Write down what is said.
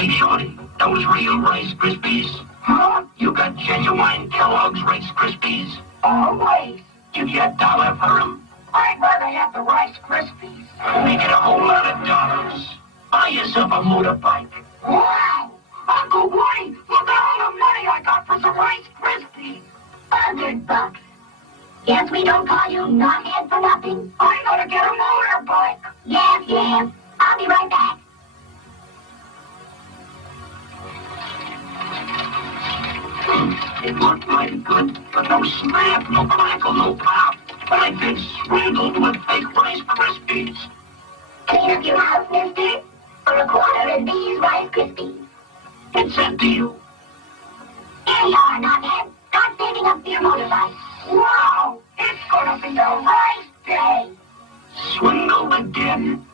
Hey, Shorty, those real Rice Krispies? Huh? You got genuine Kellogg's Rice Krispies? Always. You get $1 for them? I'd rather have the Rice Krispies. Make it a whole lot of dollars. Buy yourself a motorbike. Wow! Uncle Woody, look at all the money I got for some Rice Krispies. $100. Yes, we don't call you knothead for nothing. I'm gonna get a motorbike. Yes, yes. I'll be right back. It looked mighty good, but no snap, no crackle, no pop. I've been swindled with fake Rice Krispies. Clean up your house, mister, for a quarter of these Rice Krispies. It's a deal. Here you are, knothead. Start saving up for your motorbike. Wow! It's gonna be a Rice day. Swindled again.